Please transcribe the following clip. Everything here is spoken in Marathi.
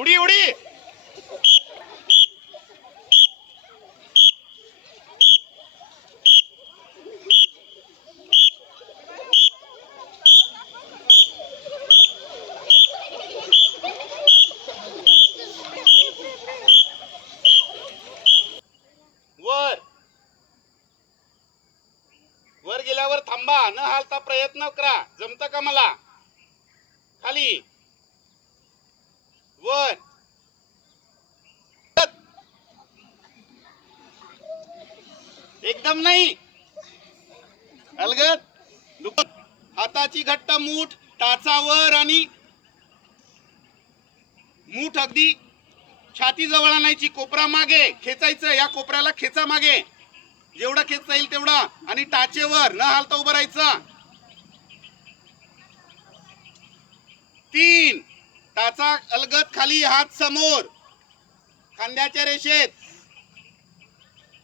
उडी उडी. वर. गेल्यावर थांबा न हालता प्रयत्न करा. जमत का मला? खाली. वर एकदम नाही. अलगत हाताची घट्ट मूठ टाचावर आणि मूठ अगदी छाती जवळ आणायची कोपरा मागे. खेचायचं या कोपऱ्याला खेचा मागे. जेवढा खेचता येईल तेवढा. आणि टाचेवर न हालता उभं राहायचं. टाचा अलगद खाली हात समोर. खांद्याच्या रेषेत.